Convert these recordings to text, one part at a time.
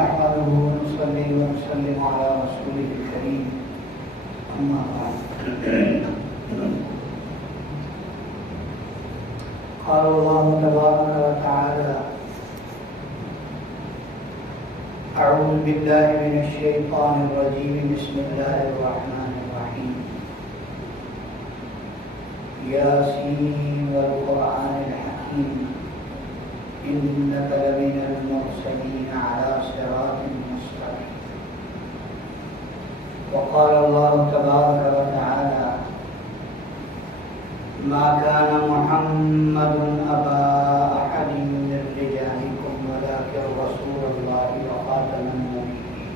نحمده ونصلي ونسلم على رسوله الكريم أما بعد. قال الله تبارك وتعالى: أعوذ بالله من الشيطان الرجيم. بسم الله الرحمن الرحيم. ياسين والقرآن الحكيم إنك لمن المرسلين على صراط مستقيم. وقال الله تبارك وتعالى: ما كان محمد أبا أحد من رجالكم ولكن رسول الله وخاتم النبيين.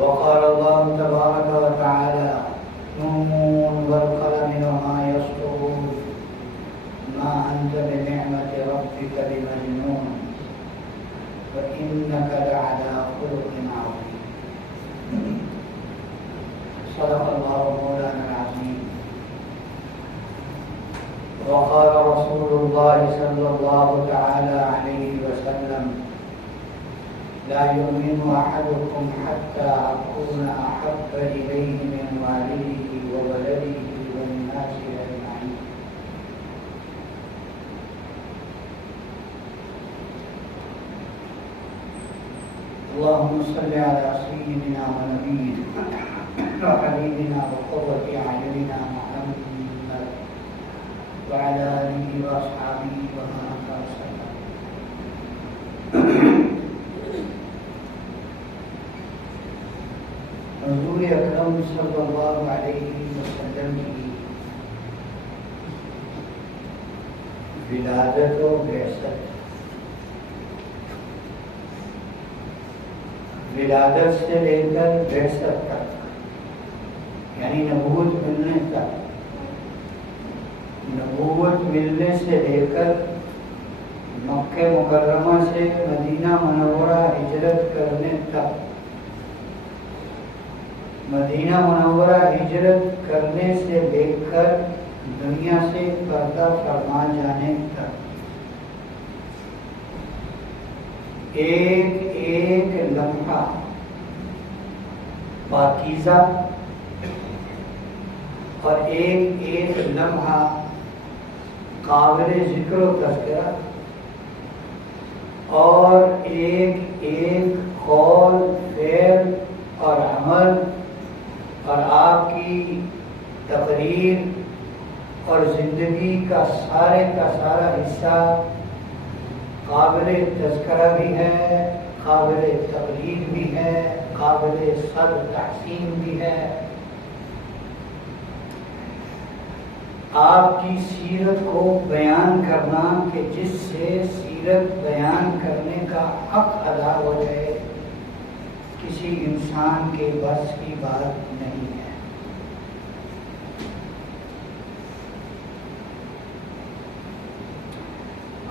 وقال الله تبارك وتعالى: نون والقلم وما يسطرون ما أنت بنعمة ربك بمجنون وإنك لعلى خلق عظيم. صدق الله مولانا العظيم. وقال رسول الله صلى الله تعالى عليه وسلم: لا يؤمن أحدكم حتى أكون أحب إليه من والده وولده والناس أجمعين. اللهم صل على سيدنا ونبينا وحبيبنا وقرة أعيننا محمد وعلى آله وأصحابه وبارك وسلم. حضور اکرم صلی اللہ علیہ وسلم کی ولادت و بعثت، ولادت سے لے کر بعثت تک، یعنی نبوت ملنے تک، نبوت ملنے سے لے کر مکہ مکرمہ سے مدینہ منورہ ہجرت کرنے تک، مدینہ منورہ ہجرت کرنے سے لے کر دنیا سے پردہ فرما جانے تک، ایک ایک لمحہ پاکیزہ اور ایک ایک لمحہ قابل ذکر و تذکرہ، اور ایک ایک قول، فعل اور عمل اور آپ کی تقریر اور زندگی کا سارا حصہ قابل تذکرہ بھی ہے، قابل تقریر بھی ہے، قابل صد تحسین بھی ہے. آپ کی سیرت کو بیان کرنا کہ جس سے سیرت بیان کرنے کا حق ادا ہو جائے، کسی انسان کے بس کی بات نہیں ہے.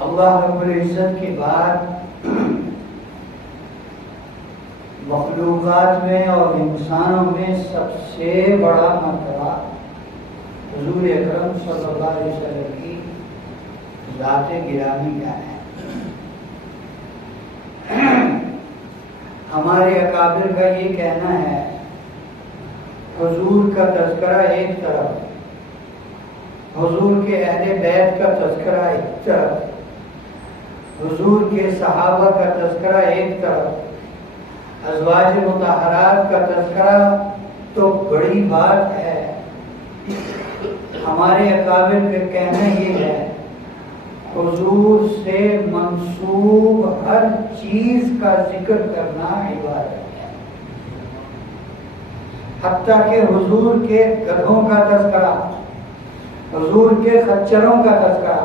اللہ رب العزت کے بعد مخلوقات میں اور انسانوں میں سب سے بڑا مرتبہ حضور اکرم صلی اللہ علیہ وسلم کی ذات گرامی کا ہے. ہمارے اکابر کا یہ کہنا ہے، حضور کا تذکرہ ایک طرف، حضور کے اہل بیت کا تذکرہ ایک طرف، حضور کے صحابہ کا تذکرہ ایک طرف، ازواج مطہرات کا تذکرہ تو بڑی بات ہے. ہمارے اکابر کا کہنا یہ ہے، حضور سے منسوب ہر چیز کا ذکر کرنا عبادت ہے، حتیٰ کہ حضور کے گدھوں کا تذکرہ، حضور کے خچروں کا تذکرہ،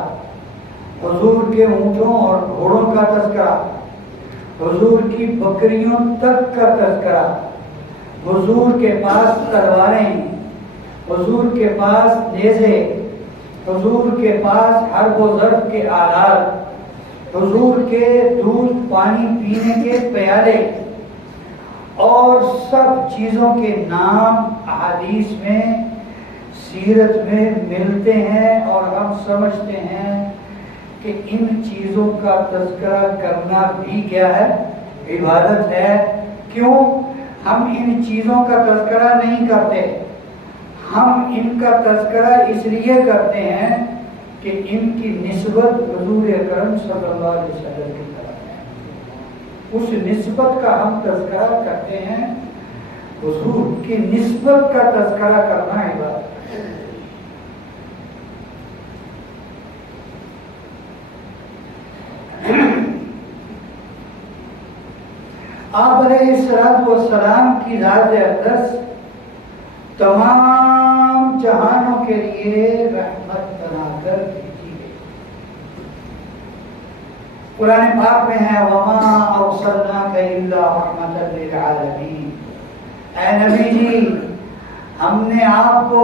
حضور کے اونٹوں اور گھوڑوں کا تذکرہ، حضور کی بکریوں تک کا تذکرہ، حضور کے پاس تلواریں، حضور کے پاس نیزے، حضور کے پاس حرب و ضرب کے آلات، حضور کے دودھ پانی پینے کے پیالے، اور سب چیزوں کے نام احادیث میں سیرت میں ملتے ہیں اور ہم سمجھتے ہیں کہ ان چیزوں کا تذکرہ کرنا بھی کیا ہے؟ عبادت ہے۔ کیوں ہم ان چیزوں کا تذکرہ نہیں کرتے؟ ہم ان کا تذکرہ اس لیے کرتے ہیں کہ ان کی نسبت حضور اکرم صلی اللہ علیہ وسلم کی طرف ہے۔ اس نسبت کا ہم تذکرہ کرتے ہیں۔ حضور کی نسبت کا تذکرہ کرنا عبادت ہے۔ آپ علیہ السلام کی ذات اقدس تمام جہانوں کے لیے رحمت بنا کر بھیجی گئی۔ قرآن پاک میں ہے وَمَا أَرْسَلْنَاكَ إِلَّا رَحْمَةً لِلْعَالَمِينَ، اے نبی جی ہم نے آپ کو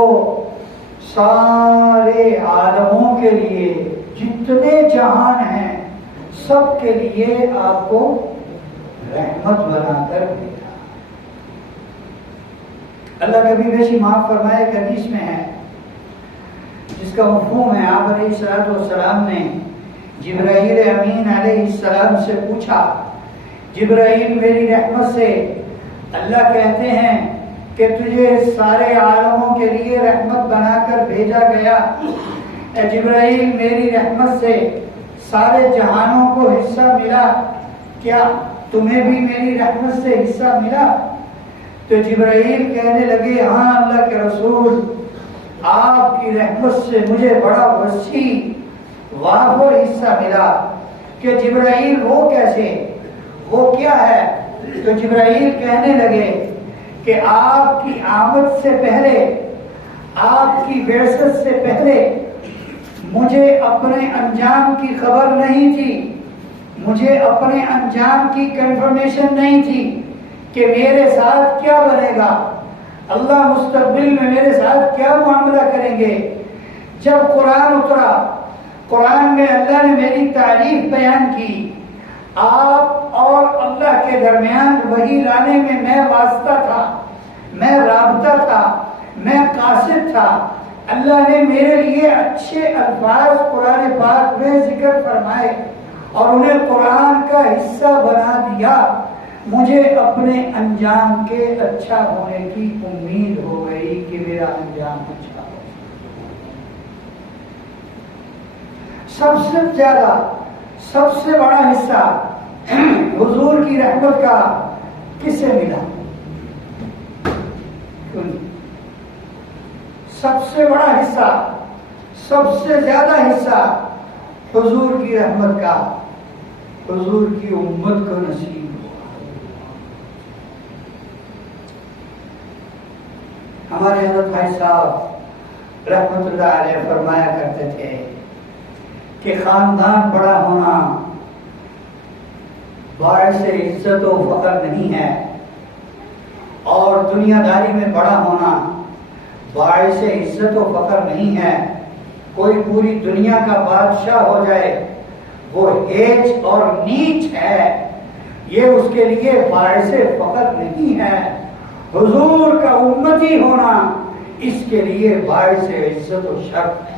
سارے عالموں کے لیے، جتنے جہان ہیں سب کے لیے آپ کو رحمت بنا کر بھیجا۔ اللہ کبھی بیشی معاف فرمائے، کہ حدیث میں ہے جس کا مفہوم ہے، آپ علیہ السلام نے جبرائیل امین علیہ السلام سے پوچھا، جبرائیل میری رحمت سے اللہ کہتے ہیں کہ تجھے سارے عالموں کے لیے رحمت بنا کر بھیجا گیا، اے جبرائیل میری رحمت سے سارے جہانوں کو حصہ ملا، کیا تمہیں بھی میری رحمت سے حصہ ملا؟ تو جبرائیل کہنے لگے ہاں اللہ کے رسول، آپ کی رحمت سے مجھے بڑا وسیع وافر حصہ ملا۔ کہ جبرائیل وہ کیسے، وہ کیا ہے؟ تو جبرائیل کہنے لگے کہ آپ کی آمد سے پہلے، آپ کی بعثت سے پہلے مجھے اپنے انجام کی خبر نہیں تھی، مجھے اپنے انجام کی کنفرمیشن نہیں تھی کہ میرے ساتھ کیا بنے گا، اللہ مستقبل میں میرے ساتھ کیا معاملہ کریں گے۔ جب قرآن اترا، قرآن میں اللہ نے میری تعریف بیان کی، آپ اور اللہ کے درمیان وحی لانے میں میں واسطہ تھا، میں رابطہ تھا، میں قاصد تھا۔ اللہ نے میرے لیے اچھے الفاظ قرآن پاک میں ذکر فرمائے اور انہیں قرآن کا حصہ بنا دیا۔ مجھے اپنے انجام کے اچھا ہونے کی امید ہو گئی کہ میرا انجام اچھا ہو۔ سب سے زیادہ، سب سے بڑا حصہ حضور کی رحمت کا کس سے ملا؟ سب سے بڑا حصہ، سب سے زیادہ حصہ حضور کی رحمت کا حضور کی امت کو نصیب ہوا۔ ہمارے حضرت بھائی صاحب رحمت اللہ علیہ فرمایا کرتے تھے کہ خاندان بڑا ہونا باعث عزت و فخر نہیں ہے، اور دنیا داری میں بڑا ہونا باعث عزت و فخر نہیں ہے۔ کوئی پوری دنیا کا بادشاہ ہو جائے وہ ہیچ اور نیچ ہے، یہ اس کے لیے باعث فخر نہیں ہے۔ حضور کا امتی ہونا اس کے لیے باعث عزت و شرف ہے۔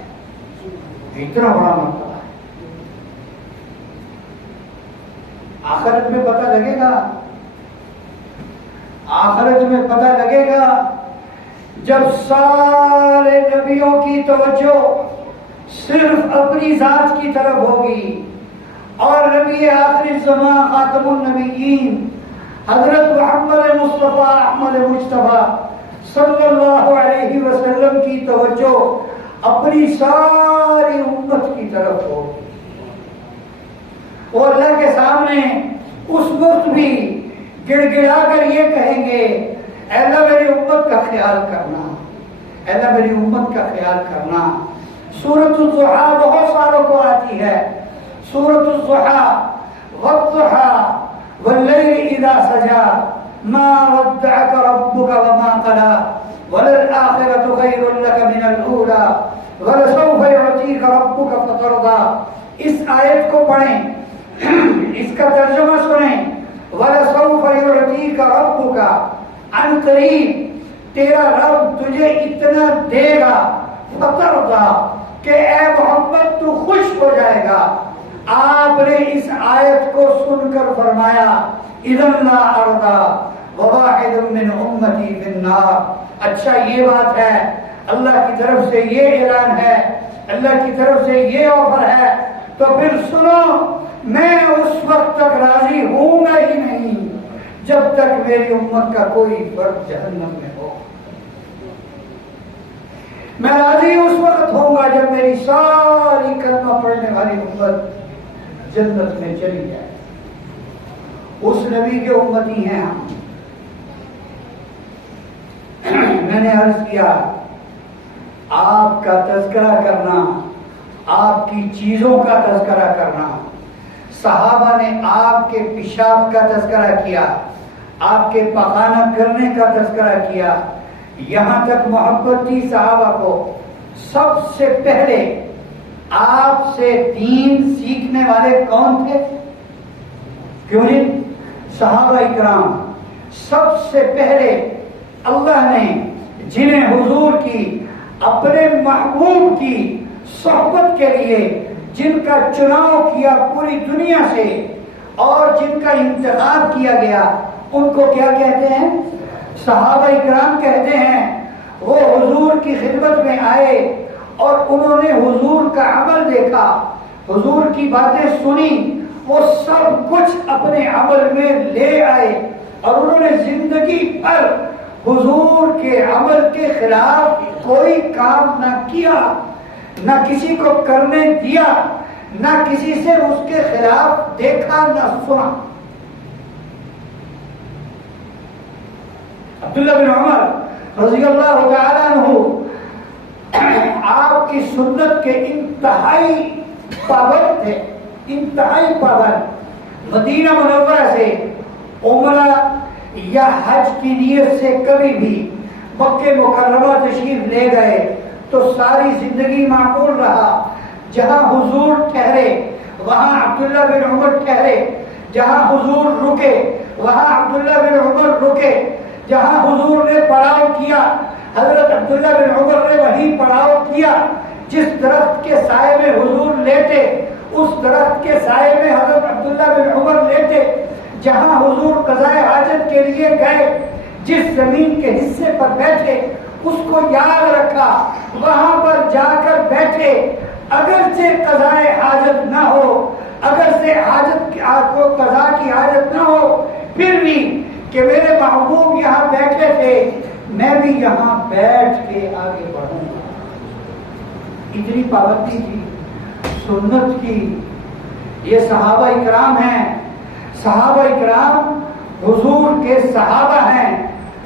اتنا بڑا مرتبہ ہے۔ آخرت میں پتہ لگے گا، آخرت میں پتہ لگے گا جب سارے نبیوں کی توجہ صرف اپنی ذات کی طرف ہوگی، اور نبی آخر الزمان خاتم النبیین حضرت محمد مصطفیٰ احمد مجتبیٰ صلی اللہ علیہ وسلم کی توجہ اپنی ساری امت کی طرف ہوگی۔ اور اللہ کے سامنے اس وقت بھی گڑ گڑا کر یہ کہیں گے اے اللہ میری امت کا خیال کرنا، اے اللہ میری امت کا خیال کرنا۔ سورۃ الضحیٰ بہت ساروں کو آتی ہے۔ سورۃ الضحیٰ والضحیٰ واللیل اذا سجا ما ودعك ربك وما قلى وللآخرة خير لك من الأولى ولسوف يعطيك ربك فترضى۔ اس آیت کو پڑھیں، اس کا ترجمہ سنیں، ولسوف يعطيك ربك، عن قریب تیرا رب تجھے اتنا دے گا، فترضى کہ اے محمد تو خوش ہو جائے گا۔ آپ نے اس آیت کو سن کر فرمایا اذن لا ارضا وواحد من امتی فی النار، اچھا یہ بات ہے، اللہ کی طرف سے یہ اعلان ہے، اللہ کی طرف سے یہ آفر ہے، تو پھر سنو میں اس وقت تک راضی ہوں گا ہی نہیں جب تک میری امت کا کوئی فرد جہنم میں ہو۔ میں راضی اس وقت ہوں گا جب میری ساری کلمہ پڑھنے والی امت جنت میں چلی جائے۔ اس نبی کے امتی ہیں ہم۔ میں نے عرض کیا آپ کا تذکرہ کرنا، آپ کی چیزوں کا تذکرہ کرنا، صحابہ نے آپ کے پیشاب کا تذکرہ کیا، آپ کے پخانہ کرنے کا تذکرہ کیا، یہاں تک محبت تھی صحابہ کو۔ سب سے پہلے آپ سے دین سیکھنے والے کون تھے؟ کیوں نہیں؟ صحابہ اکرام۔ سب سے پہلے اللہ نے جنہیں حضور کی اپنے محبوب کی صحبت کے لیے جن کا چناؤ کیا پوری دنیا سے اور جن کا انتخاب کیا گیا، ان کو کیا کہتے ہیں؟ صحابہ اکرام کہتے ہیں۔ وہ حضور کی خدمت میں آئے اور انہوں نے حضور کا عمل دیکھا، حضور کی باتیں سنی، وہ سب کچھ اپنے عمل میں لے آئے اور انہوں نے زندگی بھر حضور کے عمل کے خلاف کوئی کام نہ کیا، نہ کسی کو کرنے دیا، نہ کسی سے اس کے خلاف دیکھا نہ سنا۔ عبداللہ بن عمر رضی اللہ تعالیٰ عنہ آپ کی سنت کے انتہائی پابند تھے، انتہائی پابند۔ مدینہ منورہ سے عمرہ یا حج کی نیت سے کبھی بھی مکہ مکرمہ تشریف لے گئے تو ساری زندگی معمول رہا۔ جہاں حضور ٹھہرے وہاں عبداللہ بن عمر ٹھہرے، جہاں حضور رکے وہاں عبداللہ بن عمر رکے، جہاں حضور نے پڑاؤ کیا حضرت عبداللہ بن عمر نے وہیں پڑاؤ کیا۔ جس درخت کے سائے میں حضور لیٹے اس درخت کے سائے میں حضرت عبداللہ بن عمر لیٹے۔ جہاں حضور قضائے حاجت کے لیے گئے جس زمین کے حصے پر بیٹھے اس کو یاد رکھا، وہاں پر جا کر بیٹھے۔ اگرچہ قضائے حاجت نہ ہو، اگرچہ حاجت کو قضا کی حاجت نہ ہو، پھر بھی کہ میرے محبوب یہاں بیٹھے تھے میں بھی یہاں بیٹھ کے آگے بڑھوں گا۔ اتنی پابندی کی، سنت کی۔ یہ صحابہ اکرام ہیں۔ صحابہ اکرام حضور کے صحابہ ہیں،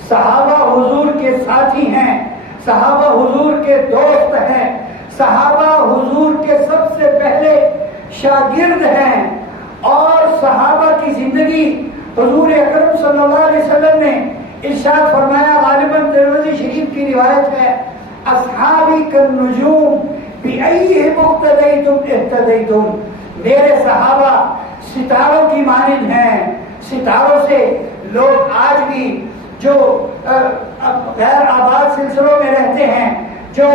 صحابہ حضور کے ساتھی ہیں، صحابہ حضور کے دوست ہیں، صحابہ حضور کے سب سے پہلے شاگرد ہیں، اور صحابہ کی زندگی حضور اکرم صلی اللہ علیہ وسلم نے ارشاد فرمایا، غالباً ترمذی شریف کی روایت ہے، اصحابی کالنجوم بأیہم اقتدیتم اہتدیتم، میرے صحابہ ستاروں کی مانند ہیں۔ ستاروں سے لوگ آج بھی جو غیر آباد سلسلوں میں رہتے ہیں، جو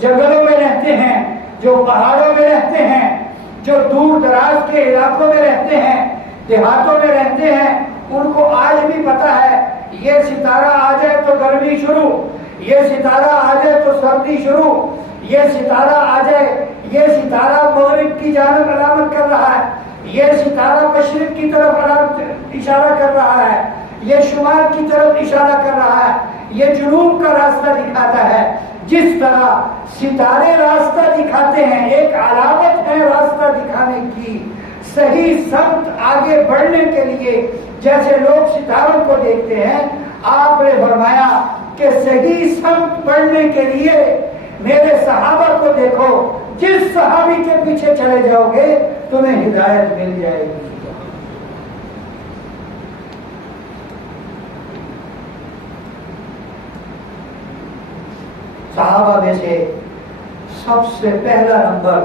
جنگلوں میں رہتے ہیں، جو پہاڑوں میں رہتے ہیں، جو دور دراز کے علاقوں میں رہتے ہیں، دیہاتوں میں رہتے ہیں، ان کو آج بھی پتا ہے یہ ستارہ آ جائے تو گرمی شروع، یہ ستارہ آ جائے تو سردی شروع، یہ ستارہ آ جائے، یہ ستارہ مغرب کی جانب علامت کر رہا ہے، یہ ستارہ مشرق کی طرف اشارہ کر رہا ہے، یہ شمال کی طرف اشارہ کر رہا ہے، یہ جنوب کا راستہ دکھاتا ہے۔ جس طرح ستارے راستہ دکھاتے ہیں، ایک علامت ہے راستہ دکھانے کی، صحیح سمت آگے بڑھنے کے لیے جیسے لوگ ستاروں کو دیکھتے ہیں، آپ نے فرمایا کہ صحیح سمت بڑھنے کے لیے میرے صحابہ کو دیکھو، جس صحابی کے پیچھے چلے جاؤ گے تمہیں ہدایت مل جائے گی۔ صحابہ میں سے سب سے پہلا نمبر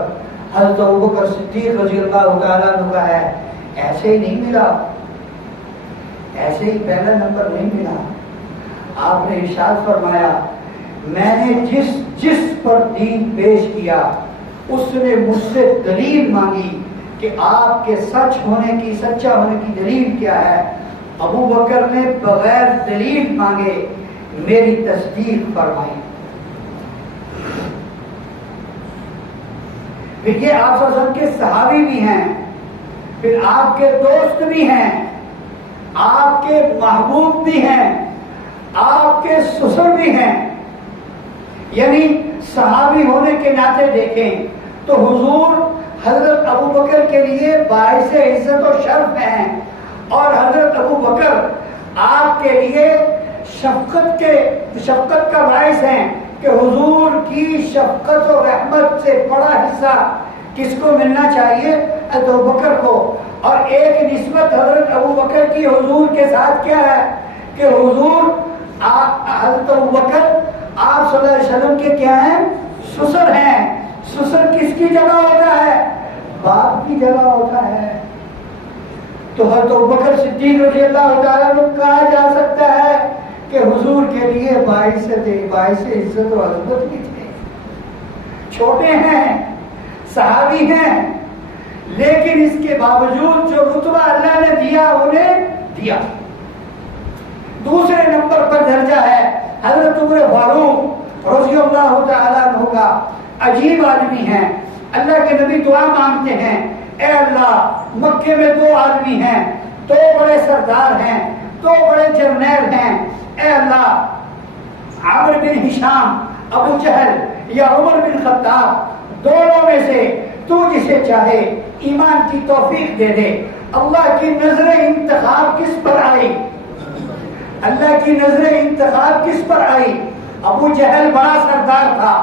حضرت ابوبکر صدیق رضی اللہ تعالیٰ عنہ کا ہے۔ ایسے ہی نہیں ملا، ایسے ہی پہلا نمبر نہیں ملا۔ آپ نے ارشاد فرمایا، میں نے جس پر دین پیش کیا اس نے مجھ سے دلیل مانگی، کہ آپ کے سچ ہونے کی، سچا ہونے کی دلیل کیا ہے؟ ابو بکر نے بغیر دلیل مانگے میری تصدیق فرمائی۔ پھر یہ آپ صلی اللہ علیہ وسلم کے صحابی بھی ہیں، پھر آپ کے دوست بھی ہیں، آپ کے محبوب بھی ہیں، آپ کے سسر بھی ہیں، یعنی صحابی ہونے کے ناطے دیکھیں تو حضور حضرت ابو بکر کے لیے باعث عزت و شرف ہیں، اور حضرت ابو بکر آپ کے لیے شفقت کا باعث ہیں کہ حضور کی شفقت و رحمت سے بڑا حصہ کس کو ملنا چاہیے؟ حضرت ابو بکر کو۔ اور ایک نسبت حضرت ابو بکر کی حضور کے ساتھ کیا ہے کہ حضور حضرت ابو بکر آپ صلی اللہ علیہ وسلم کے کیا ہیں؟ سسر ہیں۔ سسر کس کی جگہ ہوتا ہے؟ باپ کی جگہ ہوتا ہے۔ تو حضرت ابو بکر صدیق رضی اللہ تعالیٰ عنہ کہا جا سکتا ہے کہ حضور کے لیے باعث عزت و عظمت بھی تھے۔ چھوٹے ہیں، صحابی ہیں، لیکن اس کے باوجود جو رتبہ اللہ نے دیا انہیں دیا۔ دوسرے نمبر پر درجہ ہے حضرت عمر فاروق رضی اللہ تعالیٰ عنہ کا۔ عجیب آدمی ہیں، اللہ کے نبی دعا مانگتے ہیں، اے اللہ مکے میں 2 آدمی ہیں، 2 بڑے سردار ہیں، 2 بڑے جرنیل ہیں، اے اللہ عامر بن ہشام ابو جہل یا عمر بن خطاب دونوں میں سے تو جسے چاہے ایمان کی توفیق دے دے۔ اللہ کی نظر انتخاب کس پر آئی؟ اللہ کی نظر انتخاب کس پر آئی؟ ابو جہل بڑا سردار تھا،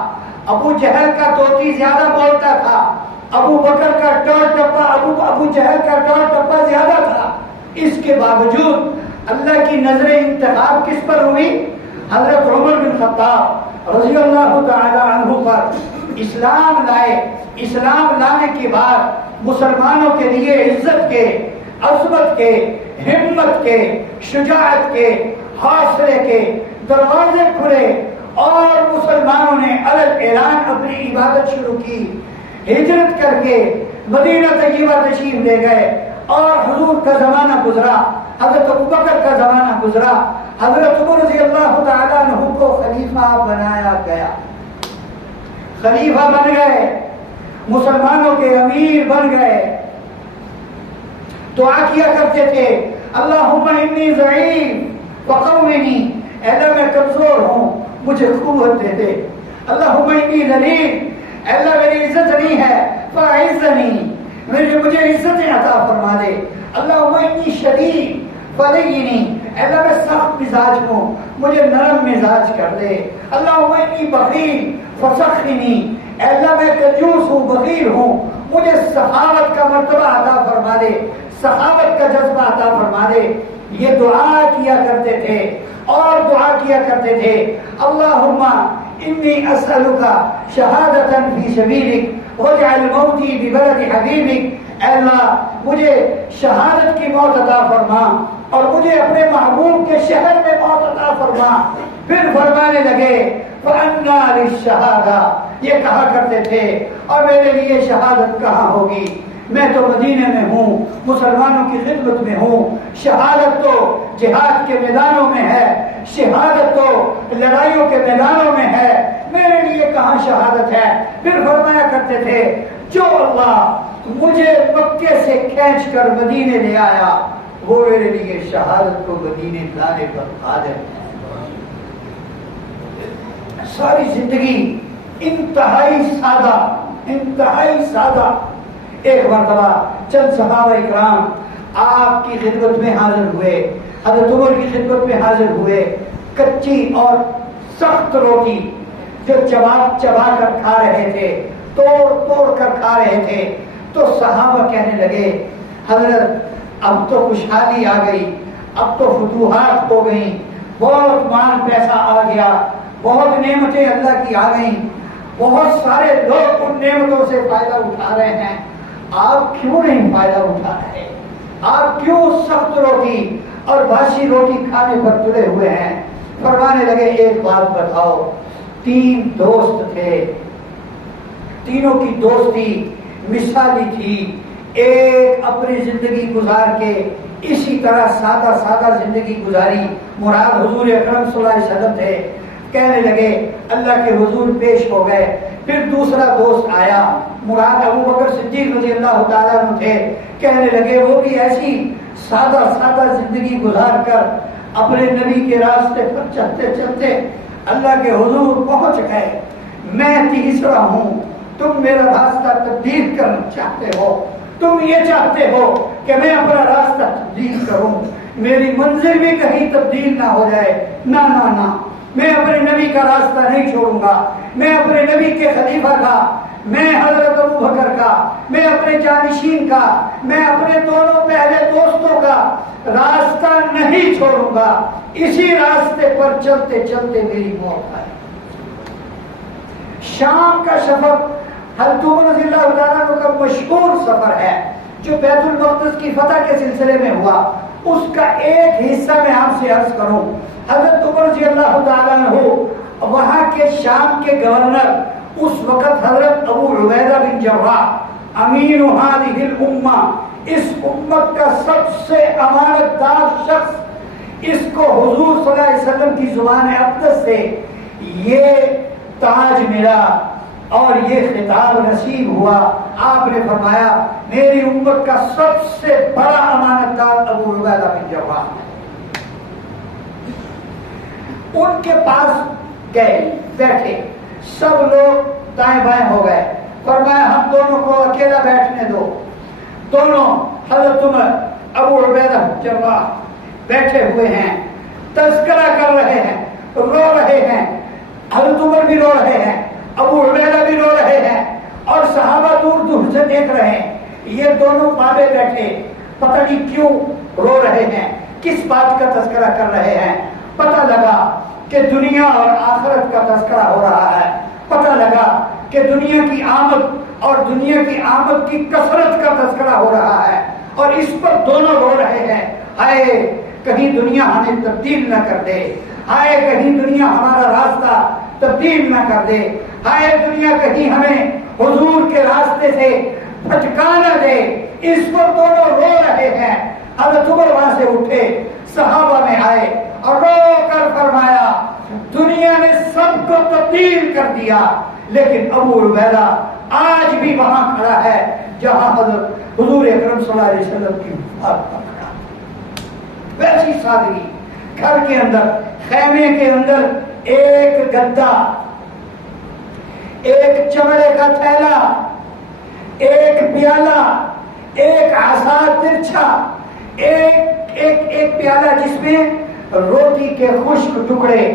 ابو جہل کا طوطی زیادہ بولتا تھا، ابو بکر کا ابو جہل کا ٹور ٹپا زیادہ تھا، اس کے باوجود اللہ کی نظر انتخاب کس پر ہوئی؟ حضرت عمر بن خطاب رضی اللہ تعالی عنہ پر۔ اسلام لائے، اسلام لانے کے بعد مسلمانوں کے لیے عزت کے، عظمت کے، ہمت کے، شجاعت کے، حوصلے کے دروازے کھلے، اور مسلمانوں نے الگ اعلان اپنی عبادت شروع کی، ہجرت کر کے مدینہ طیبہ تشریف لے گئے، اور حضور کا زمانہ گزرا، حضرت ابو بکر کا زمانہ گزرا، حضرت عمر رضی اللہ تعالیٰ عنہ کو خلیفہ بنایا گیا، خلیفہ بن گئے، مسلمانوں کے امیر بن گئے۔ دعا کیا کرتے تھے، اللہم انی ضعیف فقوینی، اے اللہ میں کمزور ہوں مجھے قوت دے دے۔ اللہم انی ذلیل، اے اللہ میری عزت نہیں ہے فاعزنی، مجھے عزت عطا فرما دے۔ اللہم انی شدید فلینی، اے اللہ میں سخت مزاج ہوں مجھے نرم مزاج کر دے۔ اللہم انی بخیل فسخنی، اے اللہ میں کنجوس ہوں، بخیل ہوں، مجھے سخاوت کا مرتبہ عطا فرما دے، سخاوت کا جذبہ عطا فرما دے۔ یہ دعا کیا کرتے تھے، اور دعا کیا کرتے تھے، اللہم انی اسألک شہادتا فی سبیلک واجعل موتی ببلد حبیبک، اے اللہ مجھے شہادت کی موت عطا فرما، اور مجھے اپنے محبوب کے شہر میں موت عطا فرما۔ پھر فرمانے لگے فَأَنَّا لِلشَّهَادَةِ، یہ کہا کرتے تھے، اور میرے لیے شہادت کہاں ہوگی؟ میں تو مدینے میں ہوں، مسلمانوں کی خدمت میں ہوں، شہادت تو جہاد کے میدانوں میں ہے، شہادت تو لڑائیوں کے میدانوں میں ہے، میرے لیے کہاں شہادت ہے؟ پھر فرمایا کرتے تھے، جو اللہ مجھے مکے سے کھینچ کر مدینے لے آیا وہ میرے لیے شہادت کو مدینے لانے پر قادر ہے۔ ساری زندگی انتہائی سادہ، انتہائی سادہ۔ ایک مرتبہ چند صحابہ اکرام آپ کی خدمت میں حاضر ہوئے، حضرت عمر کی خدمت میں حاضر ہوئے، کچی اور سخت روٹی جو چبا کر کھا رہے تھے، توڑ کر کھا رہے تھے۔ تو صحابہ کہنے لگے، حضرت اب تو خوشحالی آ گئی، اب تو فتوحات ہو گئیں، بہت مال پیسہ آ گیا، بہت نعمتیں اللہ کی آ گئیں، بہت سارے لوگ ان نعمتوں سے فائدہ اٹھا رہے ہیں، آپ کیوں نہیں فائدہ اٹھا رہے؟ آپ کیوں سخت روٹی اور باسی روٹی کھانے پر تلے ہوئے ہیں؟ فرمانے لگے، ایک بات بتاؤ، 3 دوست تھے، تینوں کی دوستی مثالی تھی، ایک اپنی زندگی گزار کے اسی طرح سادہ سادہ زندگی گزاری. مراد حضور اکرم صلی اللہ علیہ وسلم تھے. کہنے لگے اللہ کے حضور پیش ہو گئے. پھر دوسرا دوست آیا, مراد ابو بکر صدیق رضی اللہ تعالیٰ عنہ تھے. کہنے لگے وہ بھی ایسی سادہ سادہ زندگی گزار کر اپنے نبی کے راستے پر چلتے چلتے اللہ کے حضور پہنچ گئے. میں تیسرا ہوں, تم میرا راستہ تبدیل کرنا چاہتے ہو, تم یہ چاہتے ہو کہ میں اپنا راستہ تبدیل کروں, میری منزل بھی کہیں تبدیل نہ ہو جائے. نہ نہ نہ, میں اپنے نبی کا راستہ نہیں چھوڑوں گا. میں اپنے نبی کے خلیفہ کا, میں حضرت ابو بکر کا, میں اپنے جانشین کا, میں اپنے دونوں پہلے دوستوں کا راستہ نہیں چھوڑوں گا. اسی راستے پر چلتے چلتے میری موت آئی. شام کا سفر حضرت عمر رضی اللہ تعالیٰ عنہ کا مشہور سفر ہے جو بیت المقدس کی فتح کے سلسلے میں ہوا. اس کا ایک حصہ میں آپ سے عرض کروں. حضرت عمر رضی اللہ تعالیٰ عنہ وہاں کے شام کے گورنر, اس وقت حضرت ابو عبیدہ بن جراح امین هذه الامہ, اس امت کا سب سے امانت دار شخص, اس کو حضور صلی اللہ علیہ وسلم کی زبان اقدس سے یہ تاج ملا اور یہ خطاب نصیب ہوا. آپ نے فرمایا میری امت کا سب سے بڑا امانت دار ابو عبیدہ بن جراح ہے. ان کے پاس گئے, بیٹھے, سب لوگ دائیں بائیں ہو گئے. فرمایا ہم دونوں کو اکیلا بیٹھنے دو. دونوں حضرت عمر ابو عبیدہ جراح بیٹھے ہوئے ہیں, تذکرہ کر رہے ہیں, رو رہے ہیں. حضرت عمر بھی رو رہے ہیں, ابو عبیدہ بھی رو رہے ہیں, اور صحابہ دور دور سے دیکھ رہے ہیں. یہ دونوں بابے بیٹھے پتہ نہیں کیوں رو رہے ہیں, کس بات کا تذکرہ کر رہے ہیں. پتہ لگا کہ دنیا اور آخرت کا تذکرہ ہو رہا ہے. پتہ لگا کہ دنیا کی آمد اور دنیا کی آمد کی کثرت کا تذکرہ ہو رہا ہے, اور اس پر دونوں رو رہے ہیں. آئے کہیں دنیا ہمیں تبدیل نہ کر دے, آئے کہیں دنیا ہمارا راستہ تبدیل نہ کر دے, آئے دنیا کہیں ہمیں حضور کے راستے سے بھٹکا نہ دے. اس پر دونوں رو رہے ہیں. حضرت عمر وہاں سے اٹھے, صحابہ میں آئے اور رو کر فرمایا دنیا نے سب کو تبدیل کر دیا, لیکن ابو عبیدہ آج بھی وہاں کھڑا ہے جہاں حضرت حضور اکرم صلی اللہ علیہ وسلم کی وفات پر کھڑا. ویسی سادگی, گھر کے اندر, خیمے کے اندر ایک گدا, ایک چمڑے کا تھیلا, ایک پیالہ, ایک عصا ترچھا, ایک پیالہ جس میں روٹی کے خشک ٹکڑے.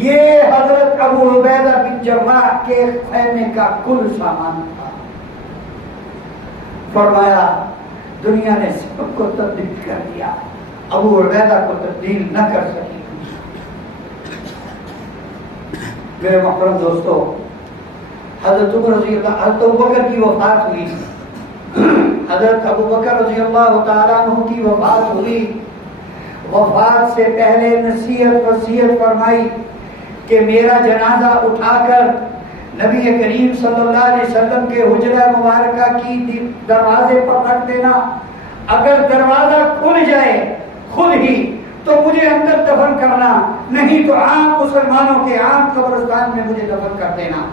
یہ حضرت ابو عبیدہ بن جراح کے خیمے کا کل سامان تھا. فرمایا دنیا نے سب کو تبدیل کر دیا, ابو عبیدہ کو تبدیل نہ کر سکی. میرے محترم دوستو, حضرت عمر رضی اللہ, حضرت ابو بکر کی وفات ہوئی, حضرت ابو بکر رضی اللہ تعالیٰ عنہ کی وفات ہوئی. وفات سے پہلے نصیحت وصیت فرمائی کہ میرا جنازہ اٹھا کر نبی کریم صلی اللہ علیہ وسلم کے حجرہ مبارکہ کی دروازے پر رکھ دینا. اگر دروازہ کھل جائے خود ہی تو مجھے اندر دفن کرنا, نہیں تو عام مسلمانوں کے عام قبرستان میں مجھے دفن کر دینا.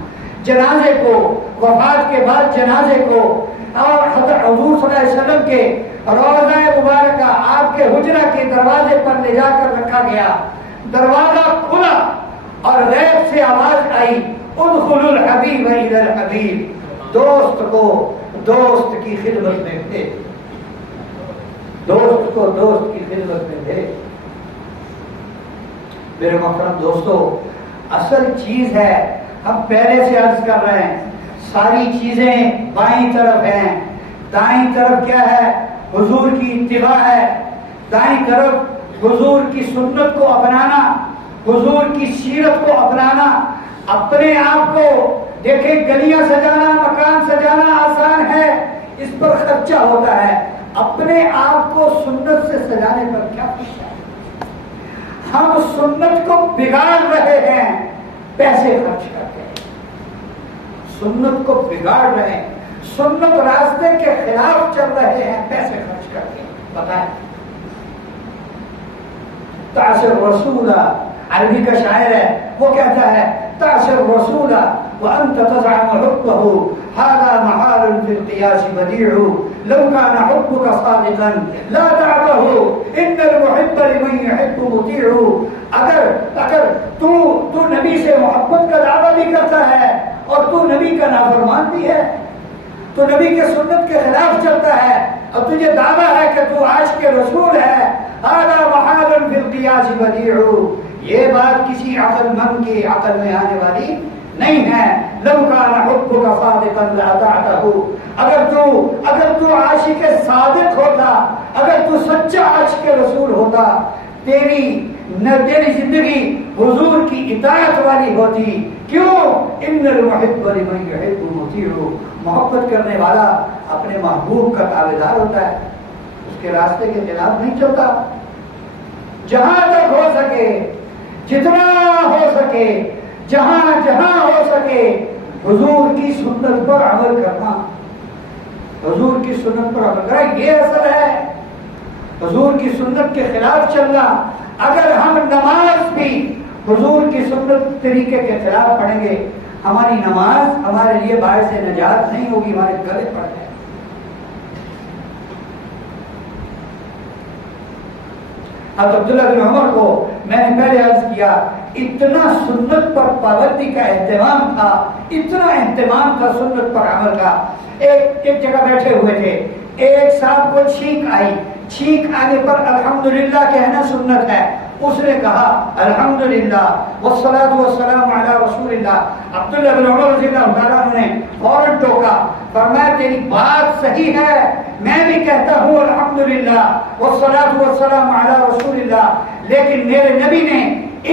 جنازے کو, وفات کے بعد جنازے کو اور حضرت حضور صلی اللہ علیہ وسلم کے روضہ مبارکہ آپ کے حجرہ کے دروازے پر لے جا کر رکھا گیا. دروازہ کھلا اور غیب سے آواز آئی ادخلوا الحبیب الی الحبیب. دوست کو دوست کی خدمت میں دے, دوست کو دوست کی خدمت میں دے. میرے محترم دوستو, اصل چیز ہے, ہم پہلے سے عرض کر رہے ہیں, ساری چیزیں بائیں طرف ہیں, دائیں طرف کیا ہے؟ حضور کی اتباع ہے. دائیں طرف حضور کی سنت کو اپنانا, حضور کی سیرت کو اپنانا. اپنے آپ کو دیکھیں, گلیاں سجانا, مکان سجانا آسان ہے, اس پر خرچہ ہوتا ہے. اپنے آپ کو سنت سے سجانے پر کیا خرچہ ہے؟ ہم سنت کو بگاڑ رہے ہیں, پیسے خرچ کرتے ہیں. سنت کو بگاڑ رہے ہیں, سنت راستے کے خلاف چل رہے ہیں پیسے خرچ کر کے. بتائیں. تعصر رسول، عربی کا شاعر ہے، وہ کہتا ہے تعصر رسول وانت تزعم حبه هذا محال في القياس بديع لو كان حبك صادقا لا تعته ان المحب لمن يحب مطيع. اگر تو نبی سے محبت کا دعویٰ بھی کرتا ہے اور تو نبی کا نافرمان بھی ہے، تو نبی کے سنت کے خلاف چلتا ہے اور تجھے دعویٰ ہے کہ تو عاشق رسول ہے، هذا محال في القياس بديع، یہ بات کسی عقل مند کی عقل میں آنے والی نہیں ہے. لو كان حبك صادقا لاطعته، اگر تو عاشق صادق ہوتا، اگر تو سچا عاشق رسول ہوتا، تیری زندگی حضور کی اطاعت والی ہوتی. کیوں؟ ان المحب لمن يحب مطيع، محبت کرنے والا اپنے محبوب کا تابعدار ہوتا ہے، اس کے راستے کے خلاف نہیں چلتا. جہاں تک ہو سکے، جتنا ہو سکے، جہاں جہاں ہو سکے، حضور کی سنت پر عمل کرنا، حضور کی سنت پر عمل کرنا، یہ اصل ہے. حضور کی سنت کے خلاف چلنا. اگر ہم نماز بھی حضور کی سنت طریقے کے خلاف پڑھیں گے، ہماری نماز ہمارے لیے باعث نجات نہیں ہوگی، ہمارے گلے پڑ جائے. حضرت عبداللہ بن عمر کو میں نے پہلے عرض کیا، اتنا سنت پر پابندی کا اہتمام تھا، اتنا اہتمام تھا سنت پر عمل کا. ایک جگہ بیٹھے ہوئے تھے، ایک صاحب کو چھینک آئی، چھینک آنے پر الحمدللہ کہنا سنت ہے. اس نے کہا الحمدللہ والصلاۃ والسلام علی رسول اللہ. عبداللہ بن عمر رضی اللہ تعالیٰ عنہ نے فوراً ٹوکا، فرمایا تیری بات صحیح ہے، میں بھی کہتا ہوں الحمدللہ والصلاۃ والسلام علی رسول اللہ، لیکن میرے نبی نے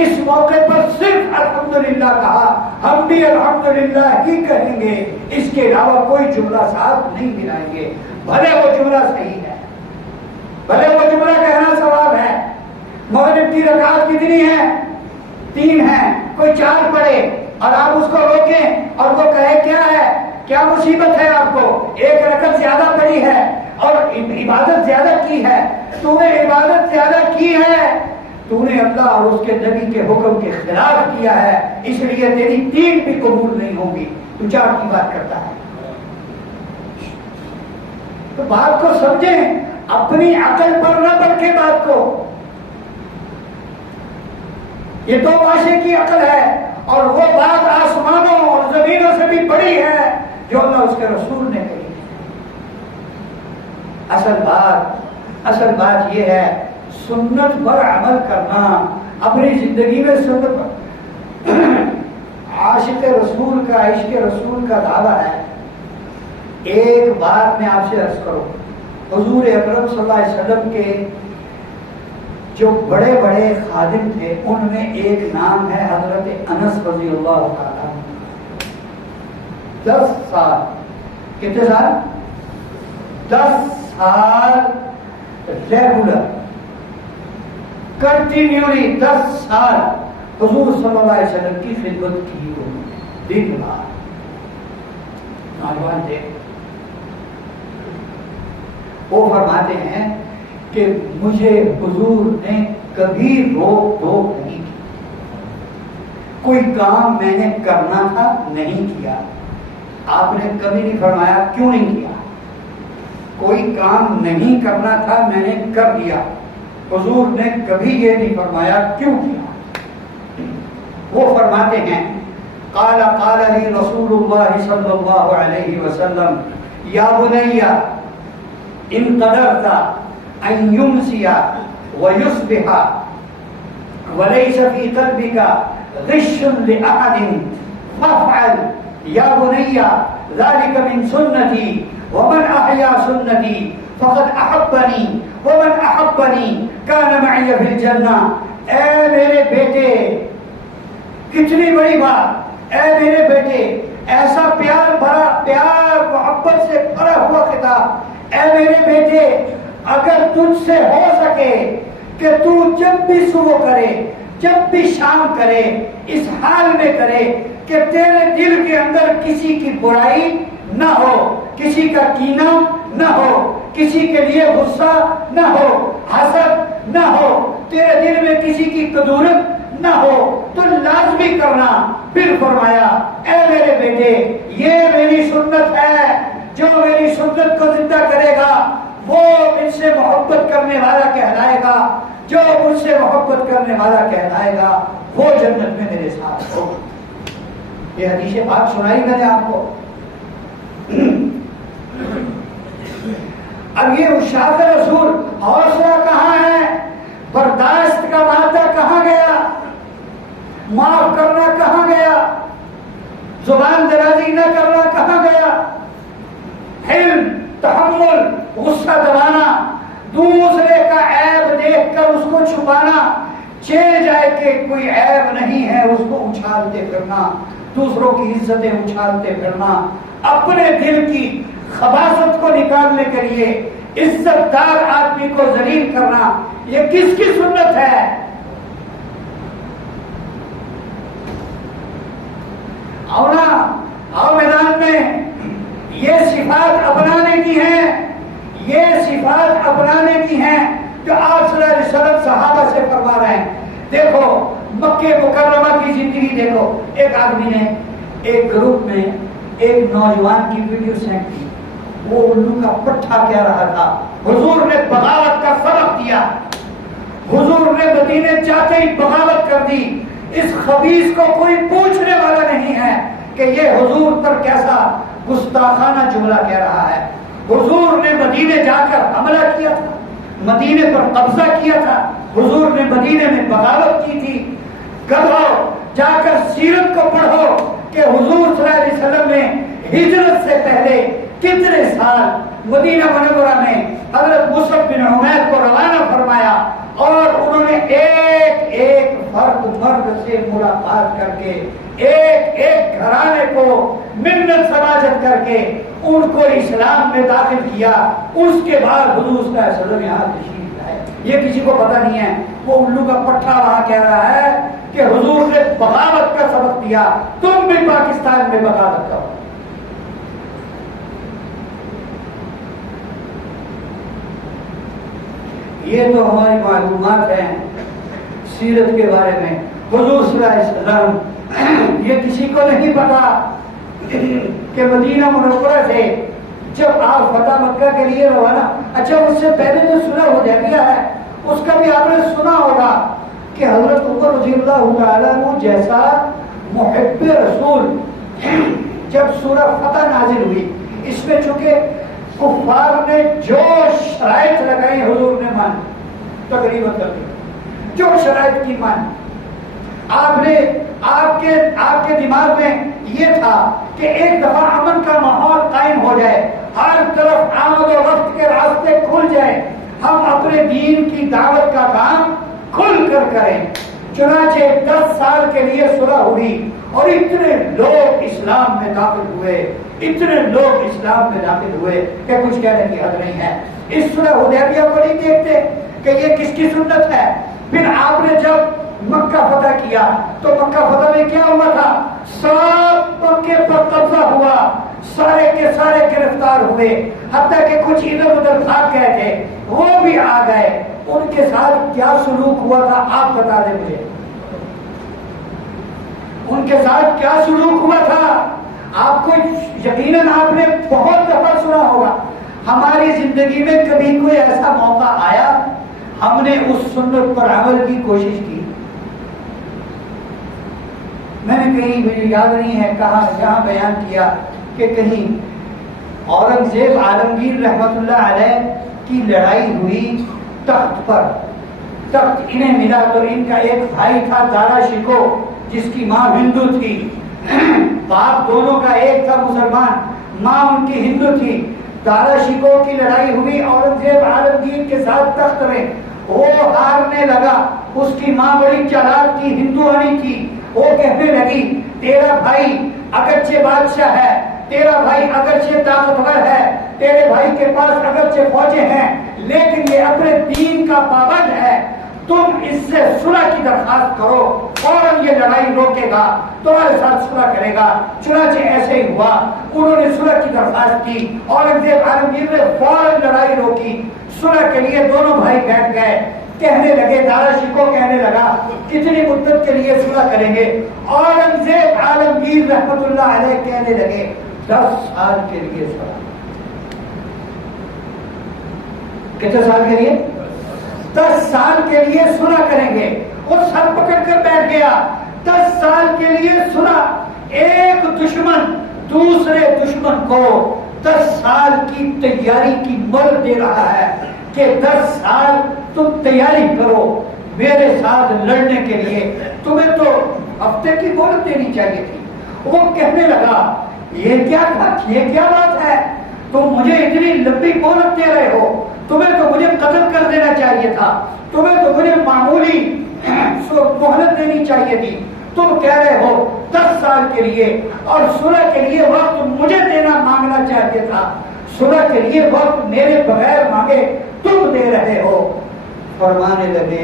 اس موقع پر صرف الحمدللہ کہا، ہم بھی الحمدللہ ہی کہیں گے، اس کے علاوہ کوئی جملہ ساتھ نہیں ملائیں گے. بھلے وہ جملہ صحیح ہے، بھلے وہ جملہ کہنا ثواب ہے. مغرب کی رکعت کتنی ہے؟ 3 ہیں. کوئی 4 پڑھے اور آپ اس کو روکیں اور وہ کہے کیا ہے، کیا مصیبت ہے آپ کو، 1 رکعت زیادہ پڑھی ہے اور عبادت زیادہ کی ہے. تو نے عبادت زیادہ کی ہے، تو نے اللہ اور اس کے نبی کے حکم کے خلاف کیا ہے، اس لیے تیری 3 بھی قبول نہیں ہوں گی، تو 4 کی بات کرتا ہے. تو بات کو سمجھیں، اپنی عقل پر نہ پرکھیں بات کو. یہ تو بادشاہ کی عقل ہے اور وہ بات آسمانوں اور زمینوں سے بھی بڑی ہے جو اللہ اس کے رسول نے کہی. اصل بات یہ ہے سنت پر عمل کرنا، اپنی زندگی میں سنت پر. عاشق رسول کا، عشق رسول کا دعویٰ ہے. ایک بات میں آپ سے عرض کروں، حضور اکرم صلی اللہ علیہ وسلم کے جو بڑے بڑے خادم تھے ان میں ایک نام ہے حضرت انس رضی اللہ تعالیٰ. 10 سال، کتنے سال؟ 10 سال ریگولر، کنٹینیولی 10 سال حضور صلی اللہ علیہ وسلم کی خدمت کی انہوں نے دن رات. نوجوان تھے، وہ فرماتے ہیں کہ مجھے حضور نے کبھی روک ٹوک نہیں کی، کوئی کام میں نے کرنا تھا نہیں کیا. آپ نے کبھی نہیں فرمایا کیوں نہیں کیا، کوئی کام نہیں کرنا تھا میں نے کر دیا. حضور نے کبھی یہ نہیں فرمایا کیوں کیا. وہ فرماتے ہیں قال لي رسول الله صلی اللہ علیہ وسلم یا بنی ان قدرت ان يمسي ويصبح وليس في قلبك غش لأحد فافعل يا بني ذلك من سنتي ومن أحيا سنتي فقد أحبني ومن أحبني كان معي في الجنة. اے میرے بیٹے، کتنی بڑی بات، اے میرے بیٹے، ایسا پیار بھرا، پیار محبت سے بھرا ہوا خطاب. اے میرے بیٹے، اگر تجھ سے ہو سکے کہ تو جب بھی صبح کرے، جب بھی شام کرے، اس حال میں کرے کہ تیرے دل کے اندر کسی کی برائی نہ ہو، کسی کا کینہ نہ ہو، کسی کے لیے غصہ نہ ہو، حسد نہ ہو، تیرے دل میں کسی کی کدورت نہ ہو تو لازمی کرنا۔ پھر فرمایا اے میرے بیٹے یہ میری سنت ہے، جو میری سنت کو زندہ کرے گا وہ مجھ سے محبت کرنے والا کہلائے گا، جو مجھ سے محبت کرنے والا کہلائے گا وہ جنت میں میرے ساتھ ہوگا۔ یہ حدیث پاک سنائی میں نے آپ کو۔ اب یہ عشاق رسول، حوصلہ کہاں ہے، برداشت کا وعدہ کہاں گیا، معاف کرنا کہاں گیا، زبان درازی نہ کرنا کہاں گیا، حلم، تحمل، غصہ دبانا، دوسرے کا عیب دیکھ کر اس کو چھپانا، چل جائے کہ کوئی عیب نہیں ہے اس کو اچھالتے پھرنا، دوسروں کی عزتیں اچھالتے پھرنا، اپنے دل کی خباثت کو نکالنے کے لیے عزت دار آدمی کو ذلیل کرنا، یہ کس کی سنت ہے؟ آؤ میدان میں یہ صفات اپنانے کی ہیں، یہ صفات اپنانے کی ہیں جو آپ صلی اللہ علیہ وسلم صحابہ سے فرما رہے ہیں۔ دیکھو مکہ مکرمہ کی زندگی دیکھو، ایک آدمی نے ایک گروپ میں ایک نوجوان کی ویڈیو سینڈ کی، وہ الو کا پٹھا کہہ رہا تھا، حضور نے بغاوت کا سبق دیا، حضور نے مدینے جاتے ہی بغاوت کر دی، اس خبیث کو کوئی پوچھنے والا نہیں ہے کہ یہ حضور پر کیسا گستاخانہ جملہ کہہ رہا ہے۔ حضور نے مدینے جا کر حملہ کیا تھا، مدینے پر قبضہ کیا تھا، حضور نے مدینے میں بغاوت کی تھی۔ گدھو جا کر سیرت کو پڑھو کہ حضور صلی اللہ علیہ وسلم نے ہجرت سے پہلے کتنے سال مدینہ منورہ میں حضرت مصعب بن عمیر کو روانہ فرمایا، اور انہوں نے ایک ایک فرد سے ملاقات کر کے ایک ایک گھرانے کو منت سماجت کر کے ان کو اسلام میں داخل کیا۔ اس کے بعد حضور صلی اللہ علیہ وسلم یہاں تشریف لائے۔ یہ کسی کو پتہ نہیں ہے، وہ الو کا پٹھا وہاں کہہ رہا ہے کہ حضور نے بغاوت کا سبق دیا، تم بھی پاکستان میں بغاوت کرو۔ یہ تو ہماری معلومات ہیں سیرت کے بارے میں۔ حضور صلی اللہ علیہ وسلم یہ کسی کو نہیں پتا کہ مدینہ منورہ سے جب آپ فتح مکہ کے لیے روانہ، اچھا اس سے پہلے جو صلح حدیبیہ ہے اس کا بھی آپ نے سنا ہوگا کہ حضرت عمر رضی اللہ تعالیٰ عنہ جیسا محب رسول جب سورہ فتح نازل ہوئی، اس میں چونکہ کفار نے جو شرائط لگائی حضور نے مان تقریباً جو شرائط کی مان۔ آپ کے دماغ میں یہ تھا کہ ایک دفعہ امن کا ماحول قائم ہو جائے، ہر طرف آمد و رفت کے راستے کھل جائے، ہم اپنے دین کی دعوت کا کام کھل کر کریں۔ چنانچہ 10 سال کے لیے صلح ہوئی اور اتنے لوگ اسلام میں داخل ہوئے، اتنے لوگ اسلام میں داخل ہوئے کہ کچھ کہنے کی حد نہیں ہے۔ اس صلح حدیبیہ کو نہیں دیکھتے کہ یہ کس کی سنت ہے۔ پھر آپ نے جب مکہ فتح کیا تو مکہ فتح میں کیا ہوا تھا؟ سب مکے پر قبضہ ہوا، سارے کے سارے گرفتار ہوئے، حتیٰ کہ کچھ ادھر ادھر بھاگ گئے تھے وہ بھی آ گئے۔ ان کے ساتھ کیا سلوک ہوا تھا آپ بتا دیں مجھے، ان کے ساتھ کیا سلوک ہوا تھا؟ آپ کو یقیناً آپ نے بہت دفعہ سنا ہوگا، ہماری زندگی میں کبھی کوئی ایسا موقع آیا ہم نے اس سنت پر عمل کی کوشش کی؟ میں نے کہیں مجھے یاد نہیں ہے کہاں جہاں بیان کیا کہ کہیں اورنگزیب عالمگیر رحمت اللہ علیہ کی لڑائی ہوئی تخت پر، تخت انہیں ملا تو ان کا ایک بھائی تھا دارا شکو جس کی ماں ہندو تھی، باپ دونوں کا ایک تھا مسلمان، ماں ان کی ہندو تھی۔ دارا شکو کی لڑائی ہوئی اورنگزیب عالمگیر کے ساتھ تخت میں، وہ ہارنے لگا، اس کی ماں بڑی چالاک تھی، ہندوانی تھی، وہ کہنے لگی تیرا بھائی اگرچہ بادشاہ ہے، تیرا بھائی اگرچہ طاقتور ہے، تیرے بھائی کے پاس اگرچہ فوجیں ہیں، لیکن یہ اپنے دین کا پابند ہے، تم اس سے صلح کی درخواست کرو، فوراً یہ لڑائی روکے گا، تمہارے ساتھ صلح کرے گا۔ چنانچہ ایسے ہی ہوا، انہوں نے صلح کی درخواست کی، اورنگزیب عالمگیر نے فوراً لڑائی روکی۔ صلح کے لیے دونوں بھائی بیٹھ گئے، کہنے لگے، دارا شکو کہنے لگا کتنی مدت کے لیے صلح کریں گے؟ اورنگزیب عالمگیر رحمت اللہ علیہ کہنے لگے 10 سال کے لیے صلح۔ کتنے سال کے لیے؟ 10 سال کے لیے صلح کریں گے۔ وہ سر پکڑ کر بیٹھ گیا، 10 سال کے لیے صلح۔ ایک دشمن دوسرے دشمن کو 10 سال کی تیاری کی مہلت دے رہا ہے کہ 10 سال تم تیاری کرو میرے ساتھ لڑنے کے لیے، تمہیں تو ہفتے کی مہلت دینی چاہیے تھی۔ وہ کہنے لگا یہ کیا بات ہے، تم مجھے اتنی لمبی مہلت دے رہے ہو، تمہیں تو مجھے قتل کر دینا چاہیے تھا، تمہیں تو مجھے معمولی مہلت دینی چاہیے تھی، تم کہہ رہے ہو 10 سال کے لیے، اور صلح کے لیے وقت مجھے دینا مانگنا چاہیے تھا، صلح کے لیے وقت میرے بغیر مانگے تم دے رہے ہو۔ فرمانے لگے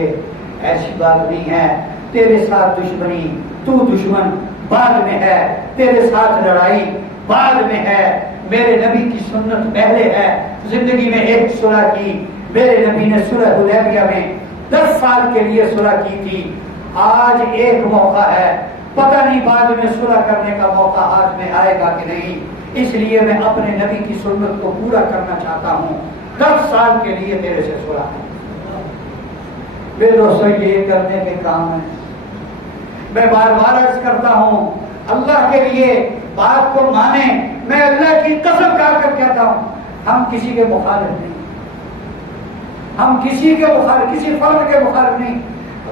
ایسی بات نہیں ہے، تیرے ساتھ دشمنی، تو دشمن بعد میں ہے، تیرے ساتھ لڑائی بعد میں ہے، میرے نبی کی سنت پہلے ہے۔ زندگی میں ایک صلح کی، میرے نبی نے صلح حدیبیہ میں 10 سال کے لیے صلح کی تھی۔ آج ایک موقع ہے، پتہ نہیں بعد میں صلح کرنے کا موقع ہاتھ میں آئے گا کہ نہیں، اس لیے میں اپنے نبی کی سنت کو پورا کرنا چاہتا ہوں۔ 10 سال کے لیے میرے سے صلح ہے۔ میرے دوستوں یہ کرنے کے کام ہے۔ میں بار بار عرض کرتا ہوں، اللہ کے لیے بات کو مانیں۔ میں اللہ کی قسم کھا کر کہتا ہوں، ہم کسی کے مخالف نہیں، ہم کسی کے مخالف، کسی فرد کے مخالف نہیں۔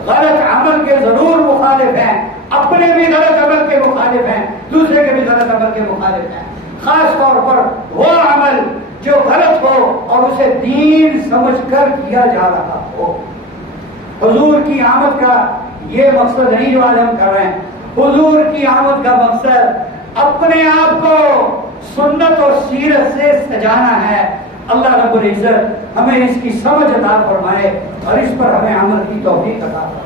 غلط عمل کے ضرور مخالف ہیں، اپنے بھی غلط عمل کے مخالف ہیں، دوسرے کے بھی غلط عمل کے مخالف ہیں، خاص طور پر وہ عمل جو غلط ہو اور اسے دین سمجھ کر کیا جا رہا ہو۔ حضور کی آمد کا یہ مقصد نہیں جو آج ہم کر رہے ہیں۔ حضور کی آمد کا مقصد اپنے آپ کو سنت اور سیرت سے سجانا ہے۔ اللہ رب العزت ہمیں اس کی سمجھ عطا فرمائے اور اس پر ہمیں عمل کی توفیق عطا فرمائے۔